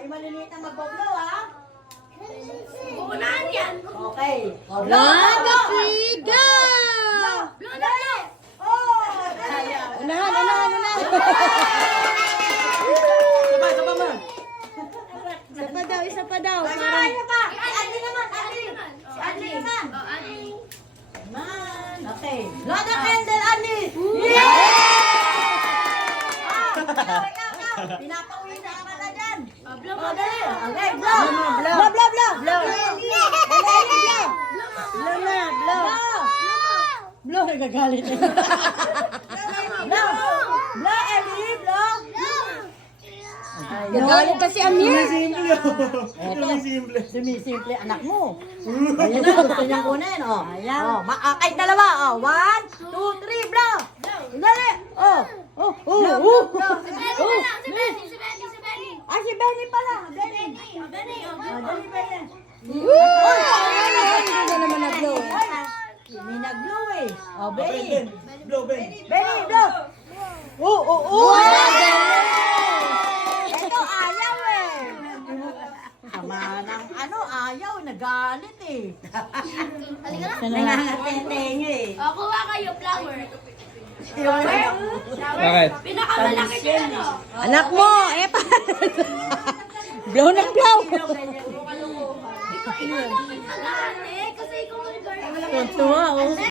yung maliliit na mag-blow, ha? Unahan yan. Okay. O, blow, One, blow, two, three, go! Blow na blow. Oh! Unahan. Isa pa daw. Ano pa? Adli naman, Adli. Si Adli naman. Oh, Adli. Man. Okay. Blow the candle, Adli. Pinapauwi na ka na dyan. Blow O, mo. dali. Okay, blow. Blow. Blow. Blow. Blow na, blow. Blow, nagagalit. Blow. Blow, Ellie, blow. Nagagalit kasi Amir. Sumisimple anak mo. Ayan na, gusto niyang kunin. Oh. Ayan. Oh, kahit dalawa. Oh. 1, 2, 3, blow. Dali. Oh. Si Benny. Ah, si Benny pala. Benny. Benny. Dali, Benny. Hindi na naman nag-blow. Hindi nag-blow eh. Oh, Benny. Blow, Ben. Benny, blow. Oo. Ito, ayaw eh. Sama ng ayaw. Nagalit eh. Nangangateng eh. O, kuha kayo, flower. Bakit? Pinakamalaki na ano. Anak mo, blow ng blow. Ikaw, kasi ikaw mag-guard. Tuntua, oh.